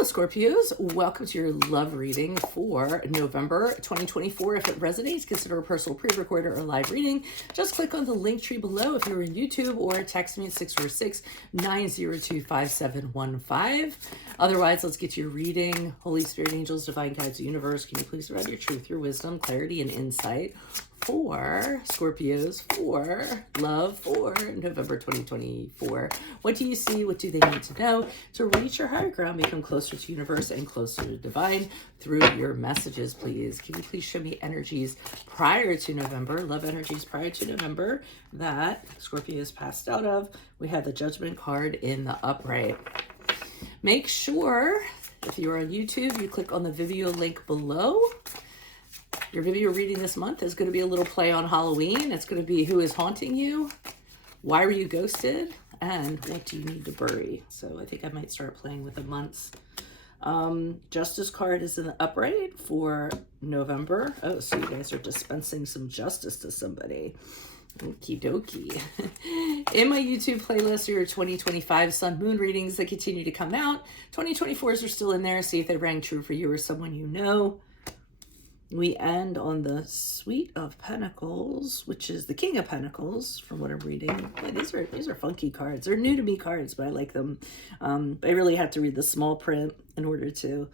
Scorpios, welcome to your love reading for November 2024. If it resonates, consider a personal pre-recorded or live reading. Just click on the link tree below if you're in YouTube, or text me at 646-902-5715. Otherwise, let's get to your reading. Holy Spirit, angels, divine guides, universe, can you please provide your truth, your wisdom, clarity, and insight for Scorpios, for love, for November 2024. What do you see? What do they need to know to reach your higher ground, become closer to universe and closer to divine through your messages, please? Can you please show me energies prior to November, love energies prior to November that Scorpios passed out of? We have the Judgment card in the upright. Make sure, if you're on YouTube, you click on the video link below. Your video reading this month is going to be a little play on Halloween. It's going to be who is haunting you, why were you ghosted, and what do you need to bury. So I think I might start playing with the months. Justice card is in the upright for November. Oh, so you guys are dispensing some justice to somebody. Okie dokie. In my YouTube playlist are your 2025 sun moon readings that continue to come out. 2024s are still in there. See if they rang true for you or someone you know. We end on the Suite of Pentacles, which is the King of Pentacles, from what I'm reading. Yeah, these are funky cards. They're new to me cards, but I like them. I really had to read the small print in order to,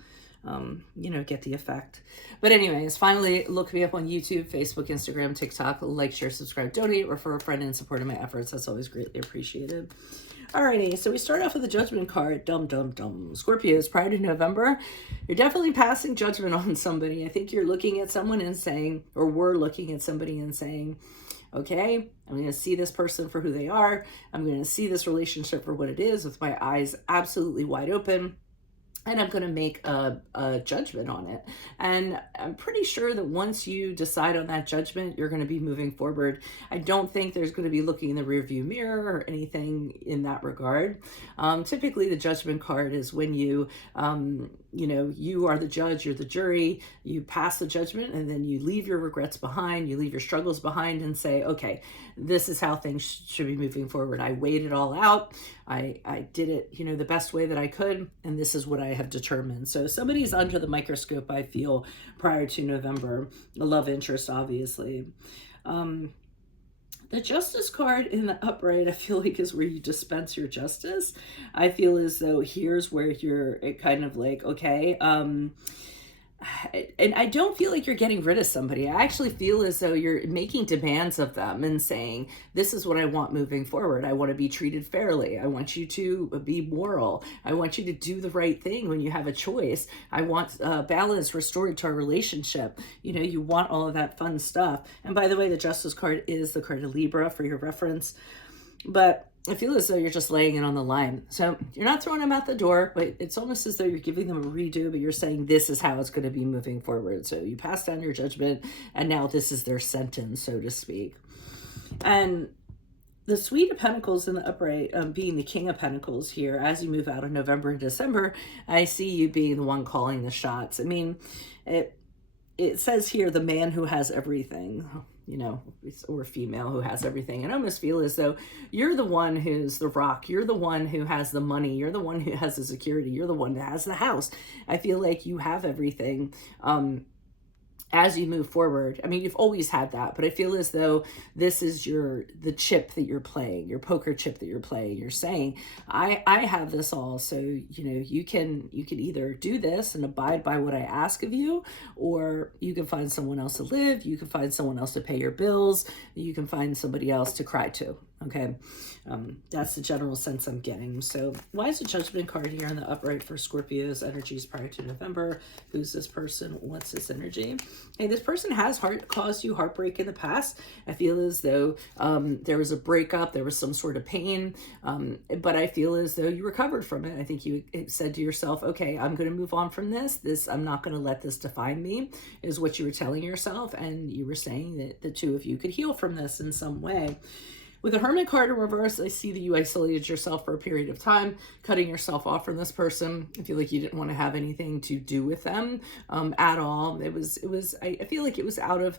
get the effect. But anyways, finally, look me up on YouTube, Facebook, Instagram, TikTok. Like, share, subscribe, donate, refer a friend in support of my efforts. That's always greatly appreciated. Alrighty, so we start off with the Judgment card. Dum, dum, dum. Scorpios, prior to November, you're definitely passing judgment on somebody. I think you're looking at someone and saying, or we're looking at somebody and saying, okay, I'm going to see this person for who they are. I'm going to see this relationship for what it is with my eyes absolutely wide open. And I'm going to make a judgment on it. And I'm pretty sure that once you decide on that judgment, you're going to be moving forward. I don't think there's going to be looking in the rearview mirror or anything in that regard. Typically, the Judgment card is when you, you are the judge, you're the jury, you pass the judgment, and then you leave your regrets behind, you leave your struggles behind and say, okay, this is how things should be moving forward. I weighed it all out. I did it, the best way that I could, and this is what I have determined. So somebody's under the microscope, I feel, prior to November. A love interest, obviously. The Justice card in the upright, I feel like, is where you dispense your justice. I feel as though here's where you're kind of like, okay, and I don't feel like you're getting rid of somebody. I actually feel as though you're making demands of them and saying, this is what I want moving forward. I want to be treated fairly. I want you to be moral. I want you to do the right thing when you have a choice. I want balance restored to our relationship. You want all of that fun stuff. And by the way, the Justice card is the card of Libra for your reference. But I feel as though you're just laying it on the line. So you're not throwing them out the door, but it's almost as though you're giving them a redo, but you're saying this is how it's going to be moving forward. So you pass down your judgment, and now this is their sentence, so to speak. And the Suite of Pentacles in the upright, being the King of Pentacles here, as you move out of November and December, I see you being the one calling the shots. I mean, it says here, the man who has everything, or female who has everything. And I almost feel as though you're the one who's the rock. You're the one who has the money. You're the one who has the security. You're the one that has the house. I feel like you have everything. As you move forward. I mean, you've always had that, but I feel as though this is the chip that you're playing, your poker chip that you're playing. You're saying, I have this all. So, you can either do this and abide by what I ask of you, or you can find someone else to live. You can find someone else to pay your bills. You can find somebody else to cry to. Okay. That's the general sense I'm getting. So why is the Judgment card here in the upright for Scorpio's energies prior to November? Who's this person? What's this energy? Hey, this person has caused you heartbreak in the past. I feel as though there was a breakup, there was some sort of pain, but I feel as though you recovered from it. I think you said to yourself, okay, I'm going to move on from this. I'm not going to let this define me, is what you were telling yourself. And you were saying that the two of you could heal from this in some way. With the Hermit card in reverse, I see that you isolated yourself for a period of time, cutting yourself off from this person. I feel like you didn't want to have anything to do with them at all. I feel like it was out of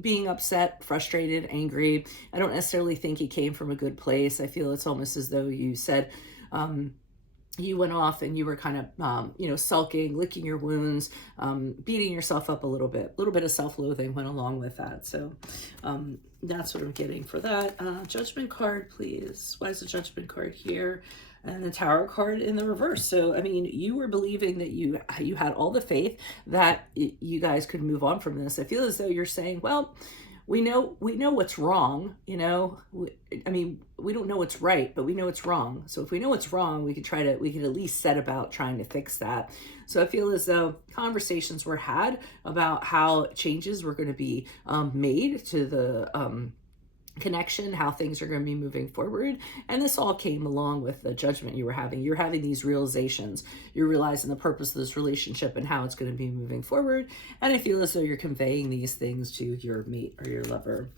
being upset, frustrated, angry. I don't necessarily think it came from a good place. I feel it's almost as though you said, you went off and you were kind of, you know, sulking, licking your wounds, beating yourself up a little bit of self-loathing went along with that. So that's what I'm getting for that. Judgment card, please. Why is the Judgment card here? And the Tower card in the reverse. So, I mean, you were believing that you had all the faith that you guys could move on from this. I feel as though you're saying, well, we know what's wrong, you know. I mean, we don't know what's right, but we know it's wrong. So if we know it's wrong, we could at least set about trying to fix that. So I feel as though conversations were had about how changes were going to be made to the connection, how things are going to be moving forward. And this all came along with the judgment you were having. You're having these realizations. You're realizing the purpose of this relationship and how it's going to be moving forward. And I feel as though you're conveying these things to your mate or your lover.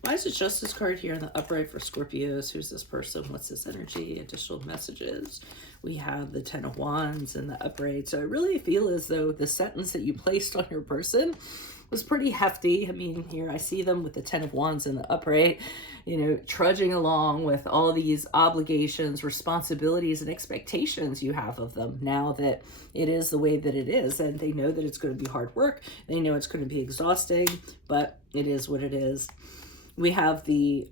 Why is the Justice card here in the upright for Scorpios? Who's this person? What's this energy? Additional messages. We have the 10 of Wands in the upright. So I really feel as though the sentence that you placed on your person was pretty hefty. I mean, here I see them with the 10 of Wands in the upright, you know, trudging along with all these obligations, responsibilities, and expectations you have of them now that it is the way that it is. And they know that it's going to be hard work. They know it's going to be exhausting, but it is what it is. We have the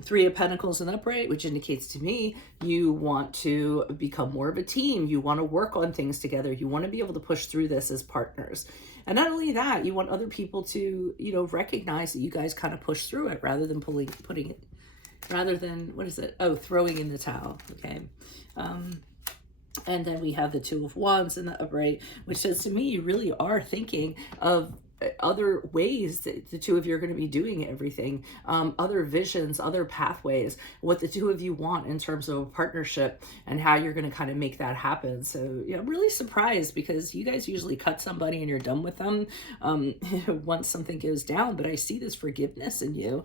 3 of Pentacles in the upright, which indicates to me you want to become more of a team. You want to work on things together. You want to be able to push through this as partners. And not only that, you want other people to, you know, recognize that you guys kind of push through it rather than throwing in the towel. Okay. And then we have the 2 of Wands in the upright, which says to me, you really are thinking of other ways that the two of you are going to be doing everything, other visions, other pathways, what the two of you want in terms of a partnership and how you're going to kind of make that happen. So yeah, I'm really surprised because you guys usually cut somebody and you're done with them once something goes down, but I see this forgiveness in you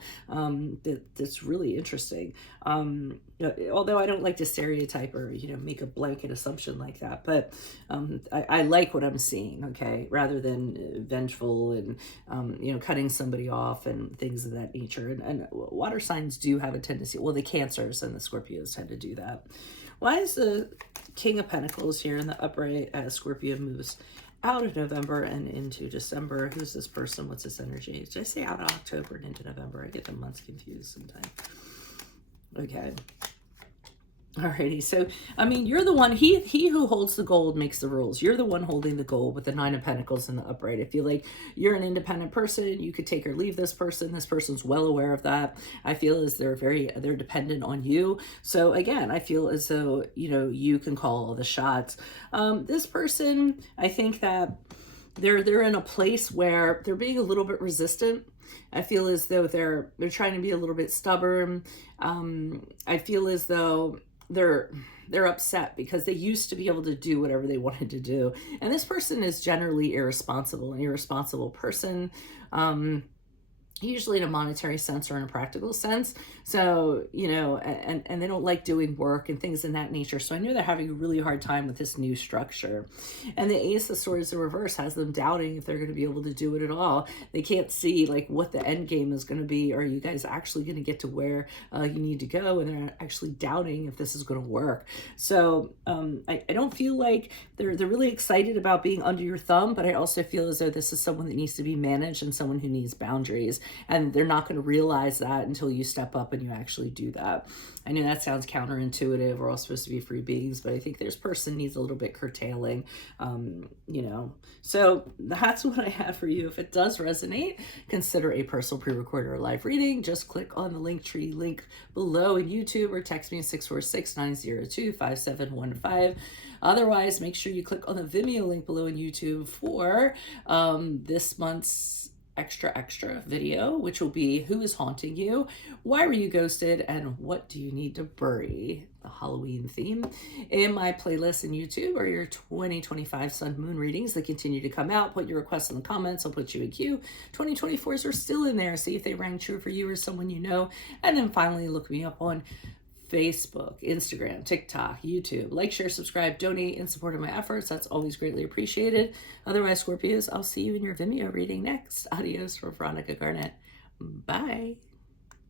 that's really interesting. Although I don't like to stereotype or, you know, make a blanket assumption like that, but I like what I'm seeing, okay, rather than vengeful and, you know, cutting somebody off and things of that nature. And water signs do have a tendency, well, the Cancers and the Scorpios tend to do that. Why is the King of Pentacles here in the upright as Scorpio moves out of November and into December? Who's this person? What's this energy? Did I say out of October and into November? I get the months confused sometimes. Okay. Alrighty, so, I mean, you're the one, he who holds the gold makes the rules. You're the one holding the gold with the 9 of Pentacles in the upright. I feel like you're an independent person. You could take or leave this person. This person's well aware of that. I feel as they're dependent on you. So again, I feel as though, you know, you can call all the shots. This person, I think that they're in a place where they're being a little bit resistant. I feel as though they're trying to be a little bit stubborn. I feel as though they're upset because they used to be able to do whatever they wanted to do. And this person is generally irresponsible, an irresponsible person. Usually in a monetary sense or in a practical sense. So, you know, and they don't like doing work and things in that nature. So I know they're having a really hard time with this new structure. And the Ace of Swords in reverse has them doubting if they're going to be able to do it at all. They can't see like what the end game is going to be. Are you guys actually going to get to where you need to go? And they're actually doubting if this is going to work. So I don't feel like they're really excited about being under your thumb, but I also feel as though this is someone that needs to be managed and someone who needs boundaries. And they're not going to realize that until you step up and you actually do that. I know that sounds counterintuitive. We're all supposed to be free beings, but I think this person needs a little bit curtailing, you know. So that's what I had for you. If it does resonate, consider a personal pre-recorded or live reading. Just click on the Linktree link below in YouTube or text me at 646-902-5715. Otherwise, make sure you click on the Vimeo link below in YouTube for this month's extra video, which will be who is haunting you, why were you ghosted, and what do you need to bury? The Halloween theme in my playlist in YouTube are your 2025 Sun Moon readings that continue to come out. Put your requests in the comments. I'll put you in queue. 2024s are still in there. See if they rang true for you or someone you know. And then finally look me up on Facebook, Instagram, TikTok, YouTube. Like, share, subscribe, donate in support of my efforts. That's always greatly appreciated. Otherwise, Scorpios, I'll see you in your Vimeo reading next. Adios from Veronica Garnett. Bye.